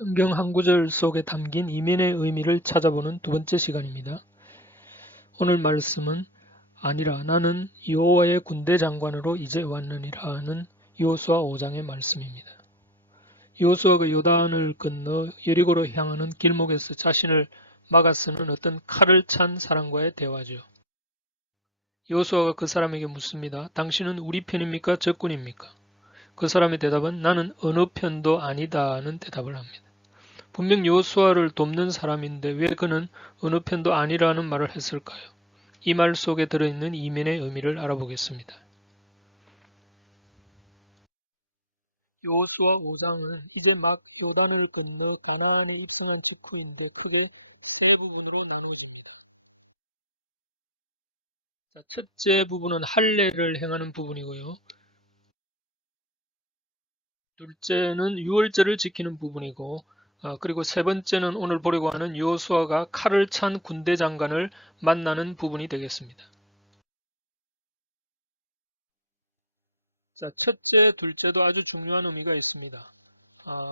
성경 한 구절 속에 담긴 이면의 의미를 찾아보는 두 번째 시간입니다. 오늘 말씀은 아니라 나는 여호와의 군대 장관으로 이제 왔느니라는 여호수아 5장의 말씀입니다. 여호수아가 요단을 건너 여리고로 향하는 길목에서 자신을 막아서는 어떤 칼을 찬 사람과의 대화죠. 여호수아가 그 사람에게 묻습니다. 당신은 우리 편입니까? 적군입니까? 그 사람의 대답은 나는 어느 편도 아니다는 대답을 합니다. 분명 여호수아를 돕는 사람인데 왜 그는 어느 편도 아니라는 말을 했을까요? 이 말 속에 들어있는 이면의 의미를 알아보겠습니다. 여호수아 5장은 이제 막 요단을 건너 가나안에 입성한 직후인데 크게 세 부분으로 나누어집니다. 자, 첫째 부분은 할례를 행하는 부분이고요. 둘째는 유월절을 지키는 부분이고 그리고 세 번째는 오늘 보려고 하는 여호수아가 칼을 찬 군대 장관을 만나는 부분이 되겠습니다. 자, 첫째, 둘째도 아주 중요한 의미가 있습니다.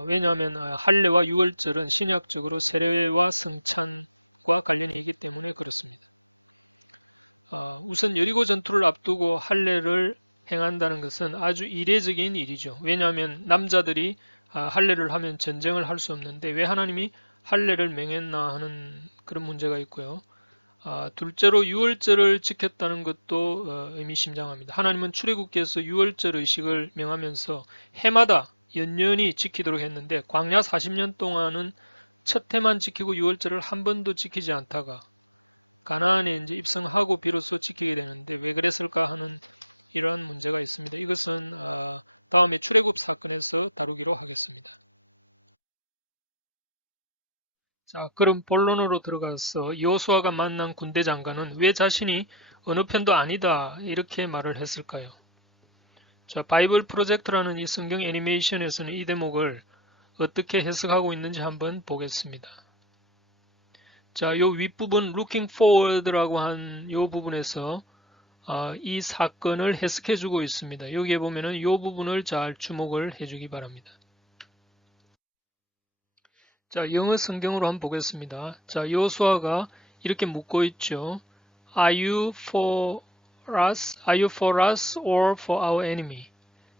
왜냐하면 할례와 유월절은 신약적으로 세례와 성찬과 관련이 있기 때문에 그렇습니다. 우선 여리고 전투를 앞두고 할례를 행한다는 것은 아주 이례적인 일이죠. 왜냐하면 남자들이 할례를 하면 전쟁을 할 수 없는데 왜 하나님이 할례를 명했나 하는 그런 문제가 있고요. 둘째로 유월절을 지켰다는 것도 의미심장합니다. 하나님은 출애굽기에서 유월절 의식을 명하면서 해마다 연년이 지키도록 했는데 광야 40년 동안은 첫 해만 지키고 유월절을 한 번도 지키지 않다가 가나안에 이제 입성하고 비로소 지키게 되는데 왜 그랬을까 하는 이러한 문제가 있습니다. 이것은 다음에 출애굽 사건에서 다루기로 하겠습니다. 자, 그럼 본론으로 들어가서 여호수아가 만난 군대 장관은 왜 자신이 어느 편도 아니다 이렇게 말을 했을까요? 자, 바이블 프로젝트라는 이 성경 애니메이션에서는 이 대목을 어떻게 해석하고 있는지 한번 보겠습니다. 자, 요 윗부분 looking forward라고 한 요 부분에서 이 사건을 해석해 주고 있습니다. 여기에 보면은 요 부분을 잘 주목을 해주기 바랍니다. 자, 영어 성경으로 한번 보겠습니다. 자, 여호수아가 이렇게 묻고 있죠. Are you for us? Are you for us or for our enemy?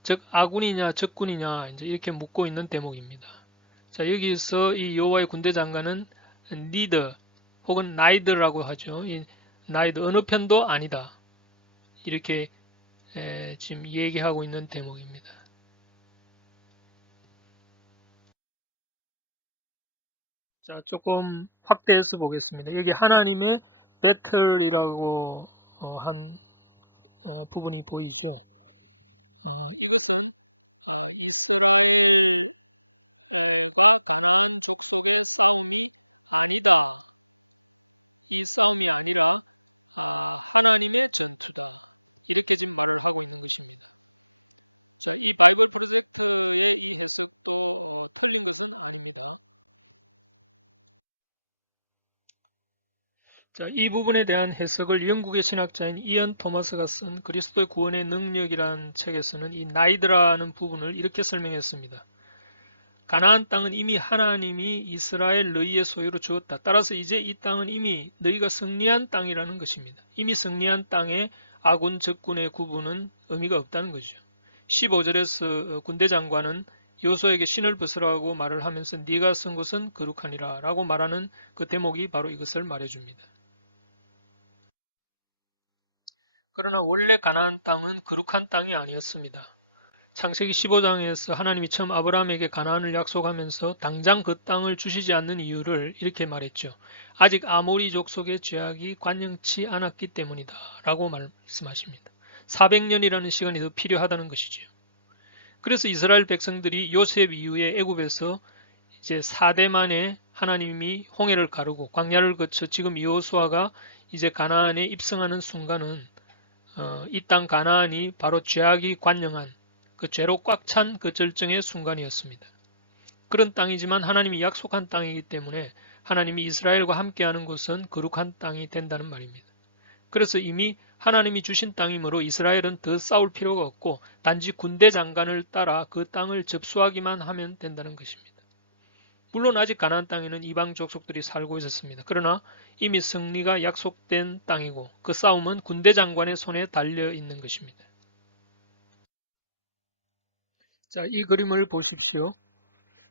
즉 아군이냐 적군이냐 이제 이렇게 묻고 있는 대목입니다. 자, 여기서 이 여호와의 군대 장관은 neither 혹은 neither라고 하죠. 이 neither 어느 편도 아니다. 이렇게 지금 얘기하고 있는 대목입니다. 자, 조금 확대해서 보겠습니다. 여기 하나님의 배틀이라고 한 부분이 보이죠. 자, 이 부분에 대한 해석을 영국의 신학자인 이언 토마스가 쓴 그리스도의 구원의 능력이라는 책에서는 이 나이드라는 부분을 이렇게 설명했습니다. 가나안 땅은 이미 하나님이 이스라엘 너희의 소유로 주었다. 따라서 이제 이 땅은 이미 너희가 승리한 땅이라는 것입니다. 이미 승리한 땅에 아군 적군의 구분은 의미가 없다는 거죠. 15절에서 군대 장관은 요소에게 신을 벗으라고 말을 하면서 네가 쓴 것은 거룩하니라 라고 말하는 그 대목이 바로 이것을 말해줍니다. 그러나 원래 가나안 땅은 거룩한 땅이 아니었습니다. 창세기 15장에서 하나님이 처음 아브라함에게 가나안을 약속하면서 당장 그 땅을 주시지 않는 이유를 이렇게 말했죠. 아직 아모리 족속의 죄악이 관영치 않았기 때문이다 라고 말씀하십니다. 400년이라는 시간이 더 필요하다는 것이죠. 그래서 이스라엘 백성들이 요셉 이후에 애굽에서 이제 4대 만에 하나님이 홍해를 가르고 광야를 거쳐 지금 여호수아가 이제 가나안에 입성하는 순간은 이 땅 가나안이 바로 죄악이 관영한 그 죄로 꽉 찬 그 절정의 순간이었습니다. 그런 땅이지만 하나님이 약속한 땅이기 때문에 하나님이 이스라엘과 함께하는 곳은 거룩한 땅이 된다는 말입니다. 그래서 이미 하나님이 주신 땅이므로 이스라엘은 더 싸울 필요가 없고 단지 군대 장관을 따라 그 땅을 접수하기만 하면 된다는 것입니다. 물론 아직 가나안 땅에는 이방 족속들이 살고 있었습니다. 그러나 이미 승리가 약속된 땅이고 그 싸움은 군대 장관의 손에 달려 있는 것입니다. 자, 이 그림을 보십시오.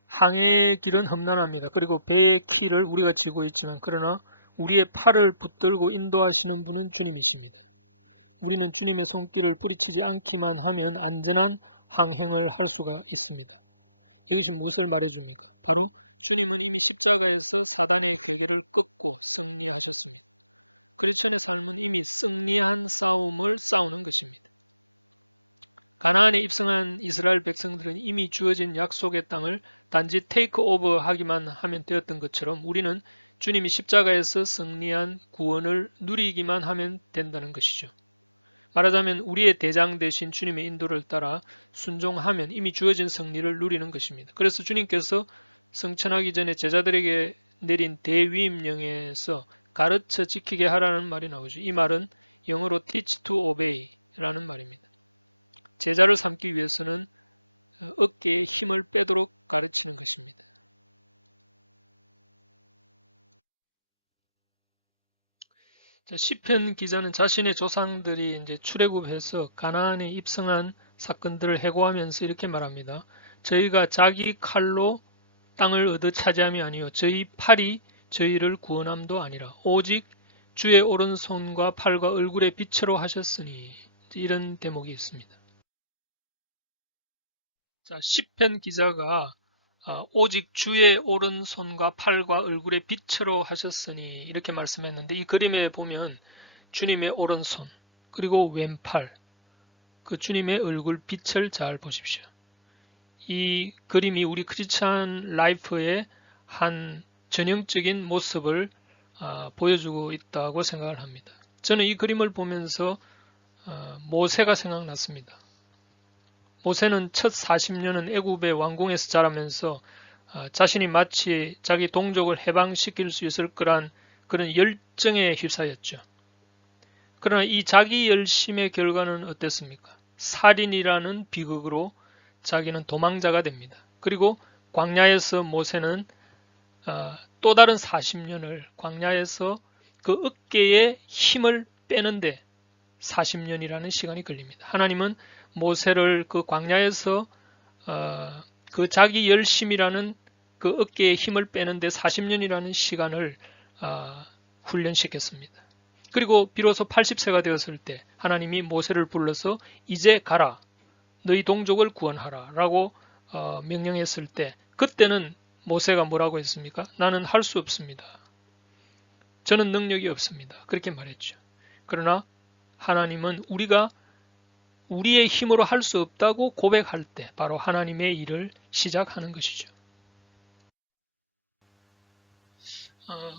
항해의 길은 험난합니다. 그리고 배의 키를 우리가 쥐고 있지만 그러나 우리의 팔을 붙들고 인도하시는 분은 주님이십니다. 우리는 주님의 손길을 뿌리치지 않기만 하면 안전한 항행을 할 수가 있습니다. 이것이 무엇을 말해줍니까? 바로 주님은 이미 십자가에서 사단의 세계를 끊고 승리하셨습니다. 그리스도의 삶은 이미 승리한 싸움을 싸우는 것입니다. 가나안에 입성한 이스라엘 백성들은 이미 주어진 약속의 땅을 단지 테이크 오버 하기만 하면 되었던 것처럼 우리는 주님이 십자가에서 승리한 구원을 누리기만 하면 된다는 것이죠. 말하자면 우리의 대장 되신 주님의 인도를 따라 순종하면 이미 주어진 승리를 누리는 것입니다. 그래서 주님께서 승천하기 전에 제자들에게 내린 대위 명령에서 가르쳐 지키게 하라는 말이 나오죠. 이 말은 영어로 teach to obey라는 말입니다. 제자를 삼기 위해서는 어깨에 힘을 빼도록 가르치는 것입니다. 시편 기자는 자신의 조상들이 이제 출애굽해서 가나안에 입성한 사건들을 해고하면서 이렇게 말합니다. 저희가 자기 칼로 땅을 얻어 차지함이 아니요 저희 팔이 저희를 구원함도 아니라 오직 주의 오른손과 팔과 얼굴의 빛으로 하셨으니 이런 대목이 있습니다. 자, 시편 기자가 오직 주의 오른손과 팔과 얼굴의 빛으로 하셨으니 이렇게 말씀했는데 이 그림에 보면 주님의 오른손 그리고 왼팔 그 주님의 얼굴 빛을 잘 보십시오. 이 그림이 우리 크리스찬 라이프의 한 전형적인 모습을 보여주고 있다고 생각을 합니다. 저는 이 그림을 보면서 모세가 생각났습니다. 모세는 첫 40년은 애굽의 왕궁에서 자라면서 자신이 마치 자기 동족을 해방시킬 수 있을 거란 그런 열정에 휩싸였죠. 그러나 이 자기 열심의 결과는 어땠습니까? 살인이라는 비극으로 자기는 도망자가 됩니다. 그리고 광야에서 모세는 또 다른 40년을 광야에서 그 어깨에 힘을 빼는데 40년이라는 시간이 걸립니다. 하나님은 모세를 그 광야에서 그 자기 열심이라는 그 어깨에 힘을 빼는데 40년이라는 시간을 훈련시켰습니다. 그리고 비로소 80세가 되었을 때 하나님이 모세를 불러서 이제 가라. 너희 동족을 구원하라 라고 명령했을 때 그때는 모세가 뭐라고 했습니까? 나는 할 수 없습니다. 저는 능력이 없습니다. 그렇게 말했죠. 그러나 하나님은 우리가 우리의 힘으로 할 수 없다고 고백할 때 바로 하나님의 일을 시작하는 것이죠.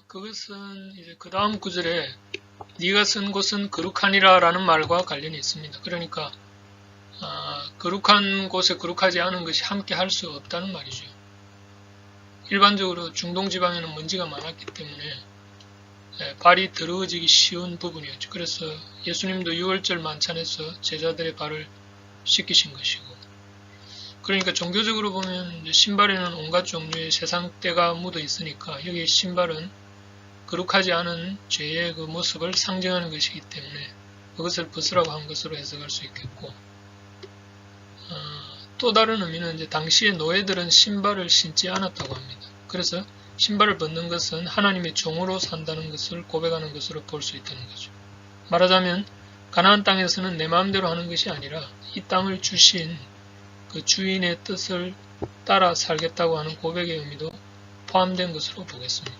그것은 이제 그 다음 구절에 네가 쓴 곳은 거룩하니라 라는 말과 관련이 있습니다. 그러니까 거룩한 곳에 거룩하지 않은 것이 함께 할 수 없다는 말이죠. 일반적으로 중동 지방에는 먼지가 많았기 때문에 발이 더러워지기 쉬운 부분이었죠. 그래서 예수님도 유월절 만찬에서 제자들의 발을 씻기신 것이고 그러니까 종교적으로 보면 신발에는 온갖 종류의 세상 때가 묻어 있으니까 여기 신발은 거룩하지 않은 죄의 그 모습을 상징하는 것이기 때문에 그것을 벗으라고 한 것으로 해석할 수 있겠고 또 다른 의미는 이제 당시의 노예들은 신발을 신지 않았다고 합니다. 그래서 신발을 벗는 것은 하나님의 종으로 산다는 것을 고백하는 것으로 볼 수 있다는 거죠. 말하자면 가나안 땅에서는 내 마음대로 하는 것이 아니라 이 땅을 주신 그 주인의 뜻을 따라 살겠다고 하는 고백의 의미도 포함된 것으로 보겠습니다.